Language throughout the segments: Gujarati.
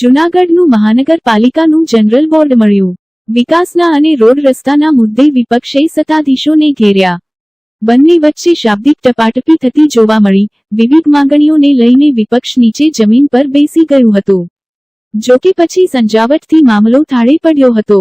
જૂનાગઢનું મહાનગરપાલિકાનું જનરલ વોર્ડ મળ્યું. વિકાસના અને રોડ રસ્તાના મુદ્દે વિપક્ષે સત્તાધીશોને ઘેર્યા. બંને વચ્ચે શાબ્દિક ટપાટપી થતી જોવા મળી. વિવિધ માંગણીઓને લઈને વિપક્ષ નીચે જમીન પર બેસી ગયું હતું. જોકે પછી સંજાવટથી મામલો થાળે પડ્યો હતો.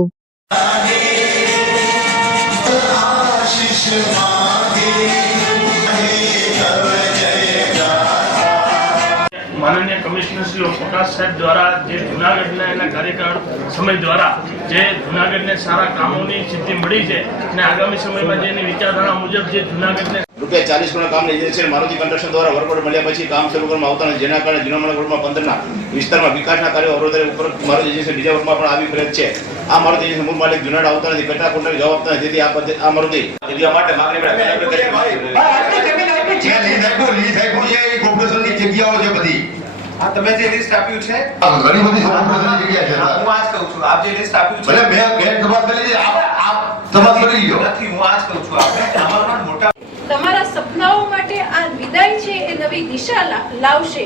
माननीय कमिश्नर श्री प्रकाश साहब द्वारा जे जूनागढ़ एना कार्यकाल समय द्वारा जे जूनागढ़ ने सारा कामों की सिद्धि मળી છે અને આગામી સમયમાં જેની વિચારધારા મુજબ જે જૂનાગઢ ને ₹40 કરોડ કામ એજન્સી મારુતિ કન્સ્ટ્રક્શન દ્વારા વર્ક ઓર્ડર મળ્યા પછી કામ શરૂ કરવામાં આવતા જેના કારણે જૂનાગઢ રોડમાં 15ના વિસ્તારમાં વિકાસના કાર્યો અવરોધે ઉપર મારુતિ એજન્સી બીજા વર્ગમાં પણ આવી ફરજ છે. આ મારુતિ એજન્સી મૂળ માલિક જૂનાગઢ આવતા નથી, કટા કોન્ટ્રાક્ટ જવાબ આપતા નથી. તેથી આ મારુતિ જગ્યા માટે માંગણી જગ્યાઓ છે બધી. આ તમે જે લિસ્ટ આપ્યું છે ઘણી બધી કોર્પોરેશનની જગ્યા છે. હું આજ કહું છું આપ જે લિસ્ટ આપ્યું છે ભલે મેં ગેટ તપાસ કરી છે, આપ તપાસ કરી લ્યો. નથી, હું આજ કહું છું આપણે અમારો મોટા તમારા સપનાઓ માટે આ વિદાય છે એ નવી દિશા લાવશે.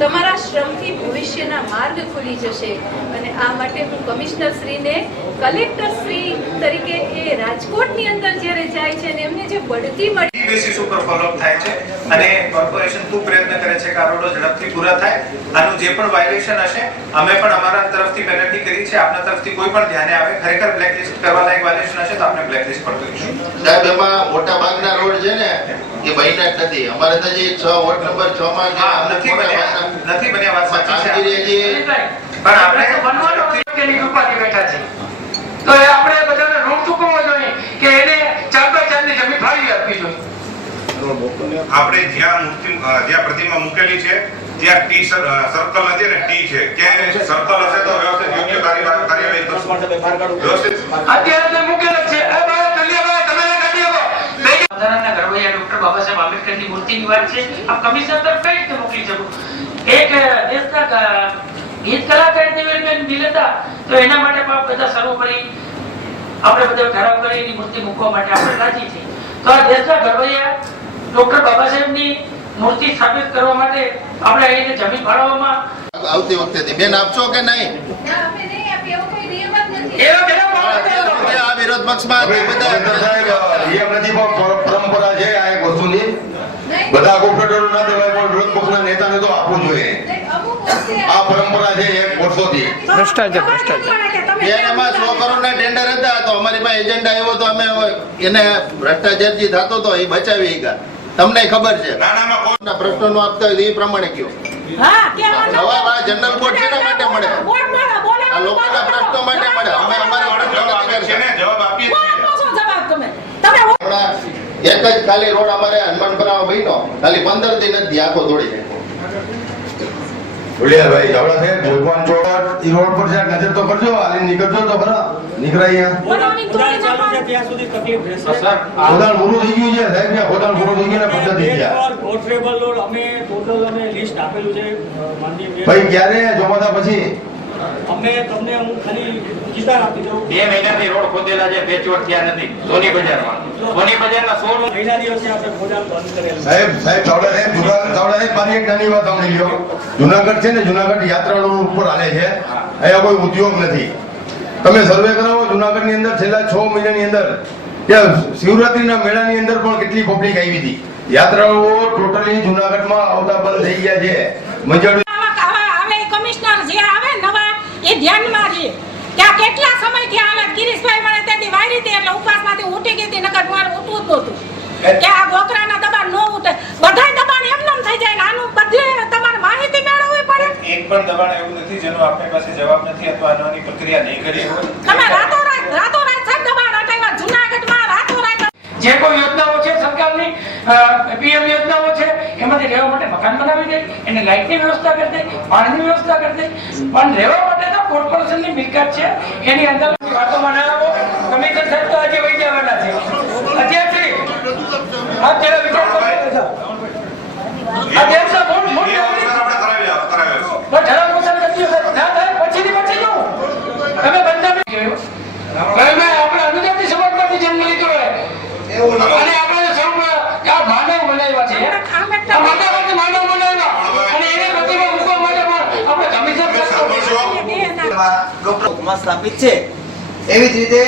તમારા શ્રમથી ભવિષ્યના માર્ગ ખુલી જશે અને આ માટે હું કમિશનર શ્રીને કલેક્ટર શ્રી તરીકે એ રાજકોટની અંદર જ્યારે જાય છે અને એમને જે બઢતી મળી બેસિસ ઉપર ફોલોઅપ થાય છે અને કોર્પોરેશન ખૂબ પ્રયત્ન કરે છે કે આ રોડો ઝડપથી પૂરા થાય. આનું જે પણ વાયોલેશન હશે અમે પણ અમારા તરફથી પેનલ્ટી કરી છે. આપના તરફથી કોઈ પણ ધ્યાને આવે ખરેખર બ્લેકલિસ્ટ કરવા લાયક વાયોલેશન હશે તો આપણે બ્લેકલિસ્ટ પણ કરીશું. સાહેબ એમાં મોટા ભાગના રોડ છે ને એ બન્યા જ નથી. અમારે તો જે 6 વોર્ડ નંબર 6 માં નથી બન્યા વાત સાચી છે પણ આપણે બનવાનો કેની કૃપાથી બેઠા છે તો એ આપણે બધાને રોક ચૂકવવો જોઈએ કે એને 4x4 ની જમીન ફાળવી આપવી જોઈએ. આપણે જ્યાં પ્રતિમા મૂકેલી છે ત્યાં ટી સર્કલ નથી ને ટી છે કે સર્કલ હશે તો વ્યવસ્થિત યોગ્ય કાર્યવાહી કરશું. વ્યવસ્થિત અત્યારે તો મૂકેલ છે. એ ભાઈ કલ્યાભાઈ તમે કાઢી આપો. સાધારણના ઘરવૈયા ડોક્ટર બાબા સાહેબ આંબેડકરની મૂર્તિની વાત છે. આપ કમિશનર તરફ કઈ રીતે મોકલી શકો? એક દેશના ગીત કલાકાર દેવેલબેન દિલ હતા તો એના માટે બધા સર્વોપરી આપણે બધા ઠરાવ કરી એની મૂર્તિ મૂકવા માટે આપણે રાજી છીએ. તો આ દેશના ઘરવૈયા ડોક્ટર બાબા સાહેબની મૂર્તિ સ્થાપિત કરવા માટે આપણે એને જમીન ફાળવવામાં આવતી વખતે બેન આપશો કે નહીં? અમે નહીં આપીએ એવો કોઈ નિયમ જ નથી. આ વિરોધ પક્ષમાં પરંપરા છે આ એક વસ્તુની બધા કોર્પોરેટરો ના દેવાય પણ વિરોધ પક્ષના નેતાને તો આપવું જોઈએ. આ પરંપરા છે એક વર્ષોથી. એમાં 100 કરોડના ટેન્ડર હતા તો અમારી પાસે એજન્ડા આવ્યો તો અમે એને ભ્રષ્ટાચાર જે થતો હતો એ બચાવી ગયા. તમને ખબર છે ના પ્રશ્નો આપતા હોય એ પ્રમાણે કયો. જવાબ આ જનરલ બોર્ડ શેના માટે મળે? આ લોકોના પ્રશ્નો માટે મળે. અમે અમારી જવાબ આપીએ છીએ. એક જ ખાલી રોડ અમારે હનુમાનપરામાં બન્યો ખાલી 15 દિન જ આખો દોડી જાય. ભાઈ જાવડા છે ભગવાન ચોર ઈ રોડ પર જ્યાં નજર તો કરજો આલી નીકળજો તો ખરા નીકળાય ખોદાણ પૂરું થઈ ગયું છે સાહેબ ને ખોદાણ પૂરું થઈ ગયું ને પદ્ધતિ ગયા પોર્ટેબલ રોડ અમે ટોટલ અમે લિસ્ટ આપેલું છે માનનીય ભાઈ ક્યારે ચોમાસા પછી અમે તમને હું ખાલી કિતાબ આપી દઉં. 2 મહિનાથી રોડ ખોદેલા છે, પેચવર્ક થયા નથી. સોની બજારમાં મહિના દિવસે આપણે ખોદાણ બંધ કરેલું. સાહેબ ચાવડા સાહેબ મારી એક નાની વાત સાંભળી લ્યો. જુનાગઢ છે ને જુનાગઢ યાત્રા ઉપર હાલે છે. અહીંયા કોઈ ઉદ્યોગ નથી. તમે સર્વે કરાવો જુનાગઢની અંદર છેલ્લા 6 મહિનાની અંદર ત્યાં શિવરાત્રીના મેળાની અંદર પણ કેટલી પબ્લિક આવી હતી. યાત્રાઓ ટોટલી જુનાગઢમાં આવતા બંધ થઈ ગયા છે. મજડ કમિશનર જે આવે નવા એ ધ્યાનમાં છે કે આ કેટલા સમયથી હાલત ગિરીશભાઈ મને તેથી વાયરી હતી એટલે ઉપવાસમાંથી ઉઠી ગઈ હતી નકર મારે ઉઠવું જ નહોતું કે આ ગોકરાના દબાણ ન ઉઠે. બધા દબાણ એમનેમ થઈ જાય ને આનું બધે તમારે માહિતી મેળવવી પડે. એક પણ દબાણ એવું નથી જેનો આપણી પાસે જવાબ નથી અથવા આની પ્રક્રિયા નહીં કરી હોય. તમે રાતોરાત સાહેબ દબાણ હટાવ્યા જૂનાગઢમાં રાતોરાત. જે કોઈ યોજનાઓ છે સરકારની પીએમ યોજનાઓ છે એમાંથી રહેવા માટે મકાન બનાવી દે, એને લાઇટની વ્યવસ્થા કરી દે, પાણીની વ્યવસ્થા કરી દે. પણ રહેવા માટે તો કોર્પોરેશનની મિલકત છે એની અંદર વાતોમાં ના આવો. કમિશનર સાહેબ તો આજે વહી જવાના છે. અત્યારથી અત્યારે વિચાર કરો અત્યારે પછીની પછી જો તમે બંધ આપણે સમાજ સ્થાપિત છે. એવી જ રીતે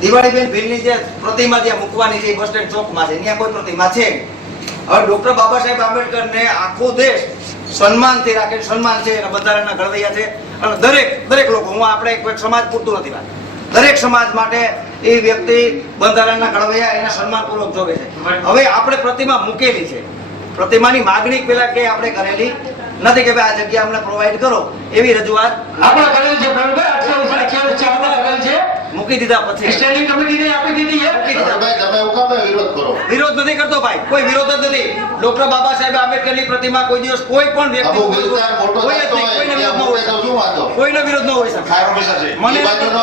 દિવાળીબેન ભીલની જે પ્રતિમા જ્યાં મૂકવાની છે બસ સ્ટેન્ડ ચોકમાં છે, ત્યાં કોઈ પ્રતિમા છે નહીં. હવે ડોક્ટર બાબા સાહેબ આંબેડકરને આખો દેશ સન્માનથી રાખે, સન્માન છે એના બંધારણના ઘડવૈયા છે. અને દરેક લોકો, હું આપણે એક સમાજ પૂરતું નથી વાત, દરેક સમાજ માટે એ વ્યક્તિ બંધારણના ઘડવૈયા એને સન્માનપૂર્વક જોવે છે. હવે આપણે પ્રતિમા મૂકેલી છે, પ્રતિમાની માગણી પેલા કે આપણે કરેલી નથી કે ભાઈ આ જગ્યા અમને પ્રોવાઈડ કરો, એવી રજૂઆત આપણે કરેલ છે કરેલ છે, મૂકી દીધા પછી સ્ટેન્ડિંગ કમિટીને આપી દીધી છે. ભાઈ તમે હું કામ વિરોધ કરો? વિરોધ નથી કરતો ભાઈ, કોઈ વિરોધ જ નથી. ડોક્ટર બાબા સાહેબ આંબેડકરની પ્રતિમા કોઈ દિવસ કોઈ પણ વ્યક્તિ અમુક વિસ્તાર મોટો કોઈ જ થતો નહીં, હોય કોઈનો ત્યાં વિરોધ ન મોટે તો શું વાંધો? કોઈનો વિરોધ ન હોય શકે. ફાયર ઓફિસર છે મને એ બાજુનો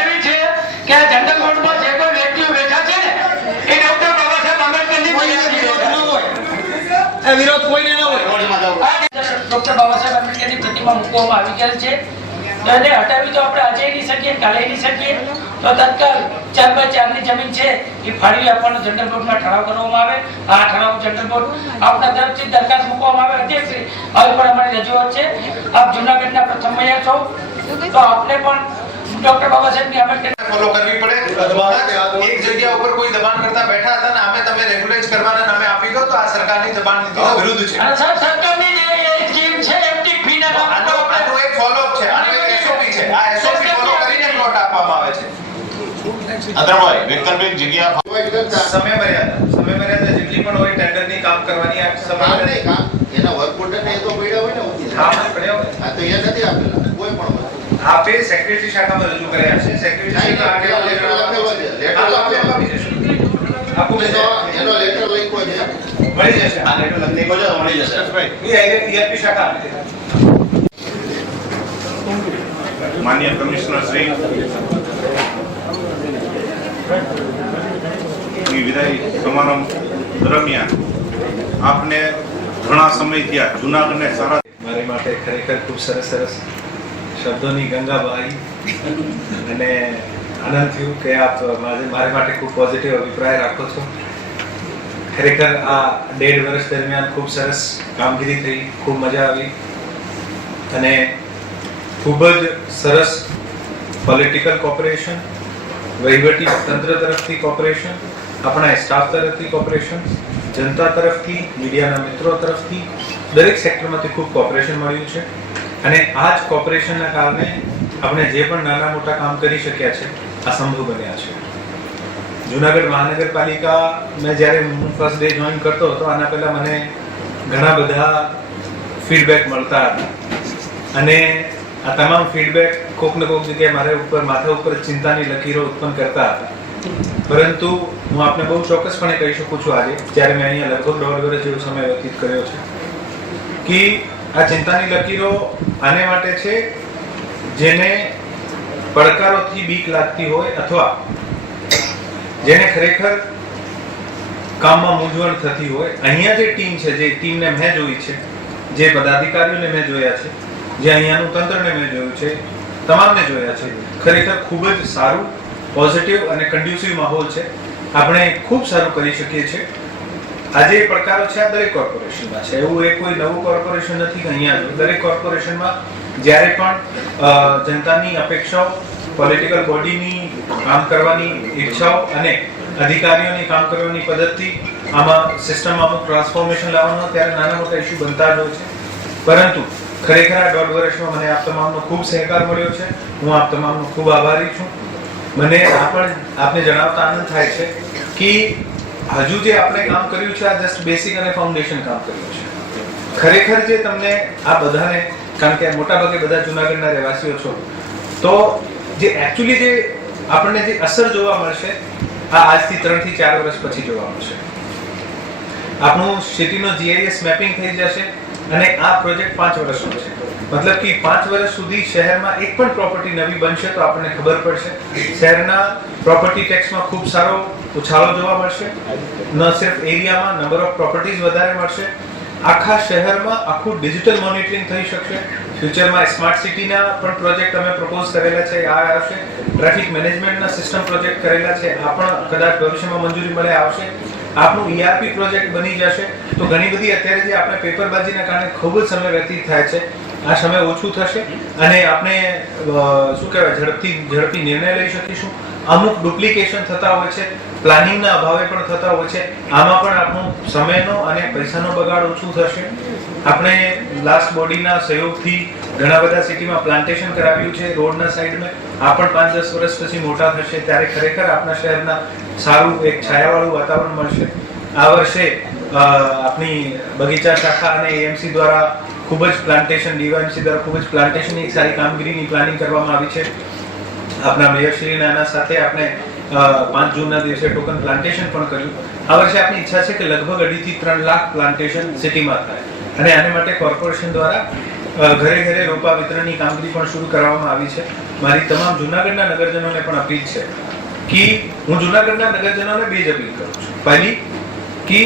એવી છે કે આ જનરલ બોર્ડમાં જે કોઈ વ્યક્તિઓ બેઠા છે ને એ ડોક્ટર બાબા સાહેબ આંબેડકરની કોઈને વિરોધ ન હોય, એ વિરોધ કોઈને ન હોય. ડોક્ટર બાબા સાહેબ આંબેડકરની પ્રતિમા મૂકવામાં આવી ગયેલ છે. અને હટાવી તો આપણે આજે નહીં શકીએ, કાલે નહીં શકીએ, તો તત્કાલ 4x4 ની જમીન છે એ ફાળવી આપવાનો જનરલ બોર્ડમાં ઠરાવ કરવામાં આવે. આ ઠરાવ જનરલ બોર્ડ આપના તરફથી દરખાસ્ત મૂકવામાં આવે. અધ્યક્ષ હવે પણ અમારી રજૂઆત છે, આપ જૂનાગઢના પ્રથમ મેયર છો તો આપને પણ ડોક્ટર બાબા સાહેબની આંબેડકર ફોલો કરવી પડે. એક જગ્યા ઉપર કોઈ દબાણ કરતા બેઠા હતા ને અમે તમે રેગ્યુલેટ કરવાના નામે આપી દો તો આ સરકારની દબાણ નીતિનો વિરુદ્ધ છે. અને સાહેબ સરકારની જે સ્કીમ છે એમટી ફી ના નામ પર આનો એક ફોલોઅપ છે, આનો એક એસઓપી છે. આ એસઓપી ફોલો કરીને પ્લોટ આપવામાં આવે છે. અદરભાઈ વૈકલ્પિક જગ્યા સમય મર્યાદા જેટલી પણ હોય ટેન્ડરની કામ કરવાની આ સમય કામ નહીં, કામ એના વર્ક ઓર્ડર ને એ તો પડ્યા હોય ને ઉઠી જાય. હા પડ્યો હોય. આ તો એ નથી આપેલા કોઈ પણ વસ્તુ. આપે સેક્રેટરી શાખામાં રજૂ કર્યા છે. સેક્રેટરી શાખા આગળ લેટર લખેલો છે, લેટર આપી જશું. આપું એનો લેટર લખ્યો છે. મળી જશે. આ લેટર લખો છો મળી જશે. ટીઆરપી શાખા આપી દે. માન્ય કમિશનર શ્રી વિદાય સમારંભ દરમિયાન આપને ઘણા સમયથી આ જૂનાગઢને સારા મારી માટે ખરેખર ખૂબ સરસ શબ્દોની ગંગા બહાઈ અને આનંદ થયું કે આપ મારી માટે ખૂબ પોઝિટિવ અભિપ્રાય રાખો છો. ખરેખર આ 1.5 વર્ષ દરમિયાન ખૂબ સરસ કામગીરી થઈ, ખૂબ મજા આવી અને ખૂબ જ સરસ પોલિટિકલ કોઓપરેશન, વહીવટી તંત્ર તરફથી કોઓપરેશન, આપણા સ્ટાફ તરફથી કોઓપરેશન, જનતા તરફથી, મીડિયાના મિત્રો તરફથી, દરેક સેક્ટરમાંથી ખૂબ કોઓપરેશન મળ્યું છે. અને આ જ કોઓપરેશનના કારણે આપણે જે પણ નાના મોટા કામ કરી શક્યા છે આ સંભવ બન્યા છે. જૂનાગઢ મહાનગરપાલિકા મેં જ્યારે હું ફર્સ્ટ ડે જોઈન કરતો હતો આના પહેલાં મને ઘણા બધા ફીડબેક મળતા હતા અને આ તમામ ફીડબેક કોક ને કોક જગ્યાએ મારા ઉપર માથા ઉપર ચિંતાની લકીરો ઉત્પન્ન કરતા હતા. પરંતુ હું આપને બહુ ચોક્કસપણે કહી શકું છું આજે જ્યારે મેં અહીંયા લગભગ 1.5 વર્ષ જેવો સમય વ્યતીત કર્યો છે કે આ ચિંતાની લકીરો આને માટે છે જેને પડકારોથી બીક લાગતી હોય અથવા જેને ખરેખર કામમાં મૂંઝવણ થતી હોય. અહીંયા જે ટીમ છે, જે ટીમને મેં જોઈ છે, જે પદાધિકારીઓને મેં જોયા છે, જે અહીંયાનું તંત્રને મેં જોયું છે, તમામને જોયા છે, ખરેખર ખૂબ જ સારું, પોઝિટિવ અને કન્ડ્યુસિવ માહોલ છે. આપણે ખૂબ સારું કરી શકીએ છીએ. આજે પડકારો છે આ દરેક કોર્પોરેશનમાં છે. એવું એક કોઈ નવું કોર્પોરેશન નથી કે અહીંયા દરેક કોર્પોરેશનમાં જ્યારે પણ જનતાની અપેક્ષાઓ, પોલિટિકલ બોડીની કામ કરવાની ઈચ્છાઓ અને અધિકારીઓની કામ કરવાની પદ્ધતિ, આમાં સિસ્ટમમાં અમુક ટ્રાન્સફોર્મેશન લાવવાનો ત્યારે નાના મોટા ઇસ્યુ બનતા જ હોય છે. પરંતુ ખરેખર આ 1.5 વર્ષમાં મને આપ તમામનો ખૂબ સહકાર મળ્યો છે. હું આપ તમામનો ખૂબ આભારી છું. મને આપને જણાવતા આનંદ થાય છે કે હજુ જે આપણે કામ કર્યું છે આ જસ્ટ બેસિક અને ફાઉન્ડેશન કામ કર્યું છે. ખરેખર જે તમને આ બધાને, કારણ કે મોટાભાગે બધા જૂનાગઢના રહેવાસીઓ છો, તો જે એકચ્યુઅલી જે આપણને જે અસર જોવા મળશે આ આજથી 3 થી 4 વર્ષ પછી જોવા મળશે. આપણું સિટીનો GIS મેપિંગ થઈ જશે અને આ પ્રોજેક્ટ 5 વર્ષનો છે. મતલબ કે 5 વર્ષ સુધી શહેરમાં એક પણ પ્રોપર્ટી નવી બનશે તો આપણને ખબર પડશે. શહેરના પ્રોપર્ટી ટેક્સમાં ખૂબ સારો ઉછાળો જોવા મળશે. ન સિર્ફ એરિયામાં, નંબર ઓફ પ્રોપર્ટીઝ વધારે મળશે. આખા શહેરમાં આખું ડિજિટલ મોનિટરિંગ થઈ શકશે. ફ્યુચરમાં સ્માર્ટ સિટીના પણ પ્રોજેક્ટ અમે પ્રપોઝ કરેલા છે, આ આવશે. ટ્રાફિક મેનેજમેન્ટના સિસ્ટમ પ્રોજેક્ટ કરેલા છે, આ પણ કદાચ ભવિષ્યમાં મંજૂરી મળે આવશે. આપણું ERP પ્રોજેક્ટ બની જશે. તો ઘણી બધી અત્યારે જે આપણે પેપરબાજીના કારણે ખૂબ જ સમય વ્યતીત થાય છે આ સમય ઓછું થશે અને આપણે શું કહેવાય ઝડપી નિર્ણય લઈ શકીશું. અમુક ડુપ્લિકેશન થતા હોય છે, પ્લાનિંગના અભાવે પણ થતા હોય છે. આમાં પણ આપણો સમયનો અને પૈસાનો બગાડ ઓછું થશે. આપણે લાસ્ટ બોડીના સહયોગથી ઘણા બધા સિટીમાં પ્લાન્ટેશન કરાવ્યું છે રોડના સાઈડમાં. આ પણ 5-10 વર્ષ પછી મોટા થશે ત્યારે ખરેખર આપણા શહેરના સારું એક છાયાવાળું વાતાવરણ મળશે. આ વર્ષે આપણી બગીચા શાખા અને એએમસી દ્વારા ખૂબ જ પ્લાન્ટેશન, ડીવાયએમસી દ્વારા ખૂબ જ પ્લાન્ટેશનની એક સારી કામગીરીની પ્લાનિંગ કરવામાં આવી છે. આપણા મેયરશ્રીના આના સાથે આપણે 5 જૂનના દિવસે ટોકન પ્લાન્ટેશન પણ કર્યું. આ વર્ષે આપણી ઈચ્છા છે કે લગભગ 2.5 થી 3 લાખ પ્લાન્ટેશન સિટીમાં થાય અને આને માટે કોર્પોરેશન દ્વારા ઘરે ઘરે રોપા વિતરણની કામગીરી પણ શરૂ કરવામાં આવી છે. મારી તમામ જૂનાગઢના નગરજનોને પણ અપીલ છે કે હું જૂનાગઢના નગરજનોને 2 જ અપીલ કરું છું. પહેલી કે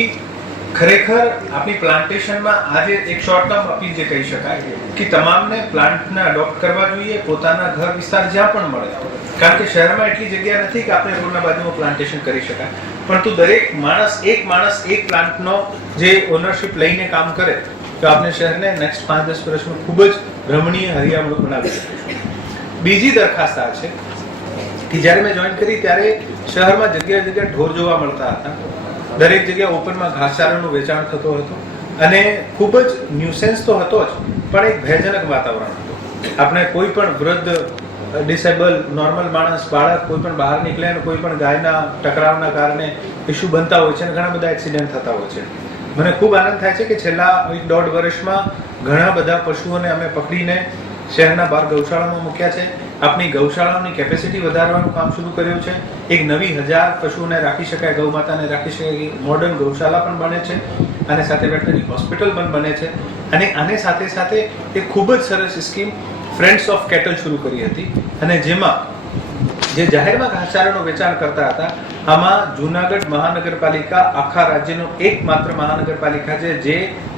ખરેખર આપણી પ્લાન્ટેશનમાં આજે એક શોર્ટ ટર્મ અપીલ જે કહી શકાય કે તમામને પ્લાન્ટને અડોપ્ટ કરવા જોઈએ પોતાના ઘર વિસ્તાર જ્યાં પણ મળે. કારણ કે શહેરમાં એટલી જગ્યા નથી કે આપણે રોડના બાજુમાં પ્લાન્ટેશન કરી શકાય, પરંતુ દરેક માણસ એક પ્લાન્ટનો જે ઓનરશિપ લઈને કામ કરે તો આપણે શહેરને નેક્સ્ટ 5-10 વર્ષમાં ખૂબ જ રમણીય હરિયાળું બનાવી શકીશું. બીજી દરખાસ્ત આ છે કે જ્યારે મેં જોઈન કરી ત્યારે શહેરમાં જગ્યાએ ઢોર જોવા મળતા હતા. દરેક જગ્યાએ ઓપનમાં ઘાસચારાનું વેચાણ થતું હતું અને ખૂબ જ ન્યુસેન્સ તો હતો જ, પણ એક ભયજનક વાતાવરણ હતું. આપણે કોઈ પણ વૃદ્ધ, ડિસેબલ, નોર્મલ માણસ, બાળક કોઈ પણ બહાર નીકળે અને કોઈ પણ ગાયના ટકરાવના કારણે ઇસ્યુ બનતા હોય છે અને ઘણા બધા એક્સિડન્ટ થતા હોય છે. મને ખૂબ આનંદ થાય છે કે છેલ્લા 1-1.5 વર્ષમાં ઘણા બધા પશુઓને અમે પકડીને શહેરના બહાર ગૌશાળામાં મૂક્યા છે. આપણી ગૌશાળાઓની કેપેસિટી વધારવાનું કામ શરૂ કર્યું છે. એક નવી 1000 પશુઓને રાખી શકાય, ગૌ માતાને રાખી શકાય મોડર્ન ગૌશાળા પણ બને છે અને સાથે વેટરનરી હોસ્પિટલ પણ બને છે. અને આને સાથે સાથે એક ખૂબ જ સરસ સ્કીમ ફ્રેન્ડ્સ ઓફ કેટલ શરૂ કરી હતી અને જેમાં જે જાહેરમાં ઘાસચારાનું વેચાણ કરતા હતા આમાં જૂનાગઢ મહાનગરપાલિકા આખા રાજ્યનો એકમાત્ર મહાનગરપાલિકા છે જે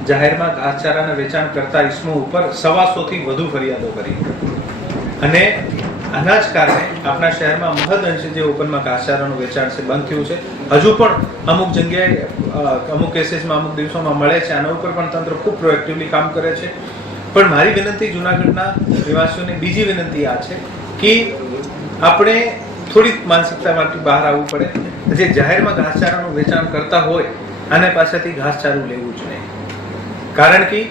જાહેરમાં ઘાસચારાના વેચાણ કરતા ઇસમો ઉપર 125 થી વધુ ફરિયાદો કરી. અને આના જ કારણે આપણા શહેરમાં મહદઅંશે જે ઓપનમાં ઘાસચારાનું વેચાણ છે બંધ થયું છે. હજુ પણ અમુક જગ્યાએ અમુક કેસીસમાં અમુક દિવસોમાં મળે છે. આના ઉપર પણ તંત્ર ખૂબ પ્રોએક્ટિવલી કામ કરે છે. પણ મારી વિનંતી જૂનાગઢના નિવાસીઓને બીજી વિનંતી આ છે કે આપણે થોડીક માનસિકતામાંથી બહાર આવવું પડે. જે જાહેરમાં ઘાસચારાનું વેચાણ કરતા હોય આને પાસેથી ઘાસચારું લેવું જ નહીં. કારણ કે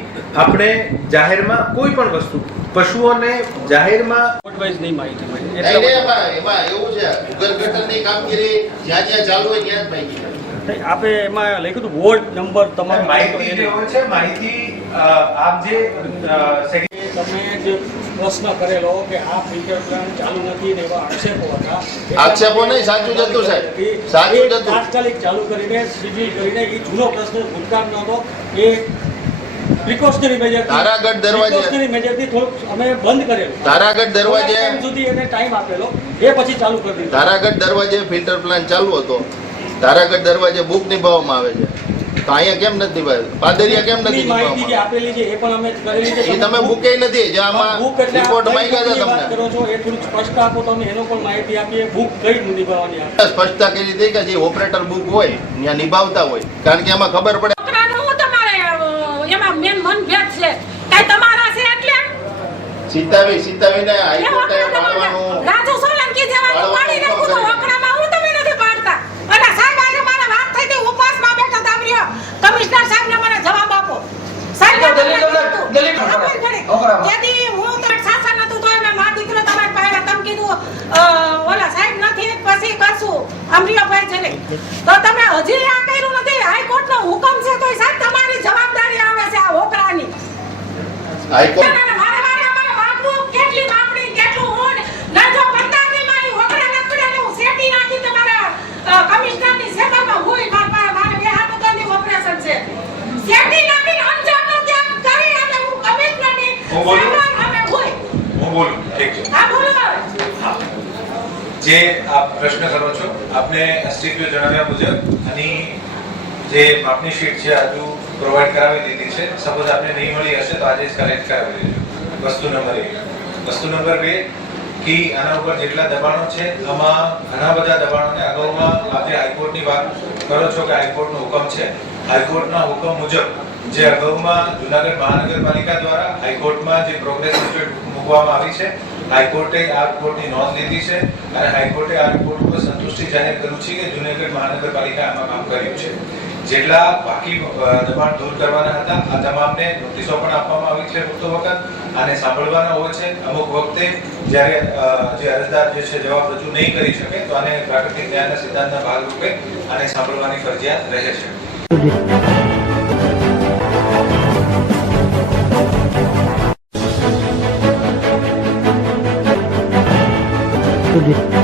આપણે જાહેરમાં કોઈ પણ વસ્તુ પશુઓને જાહેરમાં એમાં એવું છે ઉગરગટરની કામગીરી જ્યાં જ્યાં ચાલુ હોય ત્યાં જ ભાઈ આપે એમાં લખ્યું હતું વોર્ડ નંબર તમારો માહિતી જે હોય છે માહિતી આપ જે તમે જે પ્રશ્ન કરેલો કે આ ફિલ્ટર પ્લાન્ટ ચાલુ નથી ને એવા આક્ષેપો હતા. આક્ષેપો નહીં, સાચું જ હતું સાહેબ, સાચું જ હતું. તાત્કાલિક ચાલુ કરીને શિડ્યુલ કરીને એ જૂનો પ્રશ્ન ભૂતકાળનો હતો એ પ્રિકોશનરી મેજર તારાગઢ દરવાજે મેજરથી થોડુંક અમે બંધ કરેલું. તારાગઢ દરવાજે સુધી એને ટાઈમ આપેલો એ પછી ચાલુ કરી દીધું. તારાગઢ દરવાજે ફિલ્ટર પ્લાન્ટ ચાલુ હતો. તારાગઢ દરવાજે બુક નિભાવવામાં આવે છે તો અહીંયા કેમ નથી ભાઈ? પાદરિયા કેમ નથી માહિતી જે આપેલી છે એ પણ અમે કરેલી છે. એ તમે બુકે નથી જે આમાં રિપોર્ટ માંગ્યા હતા તમને કરો છો એ થોડું સ્પષ્ટ આપો તમે એનો પણ માહિતી આપીએ. બુક કઈ નિભાવવાની આપે સ્પષ્ટતા કરી હતી કે જે ઓપરેટર બુક હોય ત્યાં નિભાવતા હોય. કારણ કે એમાં ખબર પડે એમાં મેન મનભેદ છે કઈ તમારા છે એટલે સીતાવીને હાઈકોર્ટે પાડવાનું રાજુ સોલંકી જેવા પાડી નાખું તો વકરામાં હું તમે નથી પાડતા. અને સાહેબ આજે મારા વાત થઈ હતી ઉપવાસમાં બેઠા તાબરીઓ કમિશનર સાહેબને મને જવાબ આપો. સાહેબ જેથી હું તો શાસન હતું તો મેં માર દીકરો તમારે પાસે તમે કીધું ઓલા સાહેબ નથી પછી કરશું અમરીયાભાઈ જને તો તમે હજી આ કર્યું નથી. હાઈકોર્ટનો હુકમ છે તો સાહેબ તમારી જવાબદારી આવે છે આ હોકરાની. હાઈકોર્ટ કેટલી માપણી કેટલું હું ના જો પત્તાની મારી હોકરા નકડે હું સેટી નાખી તમારા કમિશનરની સેવામાં હોય મારે બે હાથ બધાની ઓપરેશન છે. સેટી નાખી અંજામનો ત્યાગ કરી અને હું કમિશનરની સેવામાં અમે હોય. હું બોલું ઠીક છે. હા બોલો. જે આપ પ્રશ્ન કરો છો આપને એસટીપીઓ જણાવ્યા મુજબ આની જે માપની શીટ છે હજુ પ્રોવાઈડ કરાવી દીધી છે. સપોઝ આપને નહીં મળી હશે તો આજે જ કલેક્ટ કરાવી દેજો. વસ્તુ નંબર 1. વસ્તુ નંબર 2 કે આના ઉપર જેટલા દબાણો છે આમાં ઘણા બધા દબાણોને અગાઉમાં આજે હાઈકોર્ટની વાત કરો છો કે હાઈકોર્ટનો હુકમ છે. હાઈકોર્ટના હુકમ મુજબ જે અગાઉમાં જુનાગઢ મહાનગરપાલિકા દ્વારા હાઈકોર્ટમાં જે પ્રોગ્રેસ રિપોર્ટ મૂકવામાં આવી છે, હાઈકોર્ટે આ રિપોર્ટની નોંધ લીધી છે અને હાઈકોર્ટે આ રિપોર્ટ ઉપર સંતુષ્ટિ જાહેર કર્યું છે કે જુનાગઢ મહાનગરપાલિકા આમાં કામ કર્યું છે. જેટલા બાકી દબાણ દૂર કરવાના હતા આ તમામને નોટિસો પણ આપવામાં આવી છે વખતો વખત આને સાંભળવાના હોય છે. અમુક વખતે જ્યારે જે અરજદાર જે છે જવાબ રજૂ નહીં કરી શકે તો આને પ્રાકૃતિક ન્યાયના સિદ્ધાંતના ભાગરૂપે આને સાંભળવાની ફરજિયાત રહે છે. Good.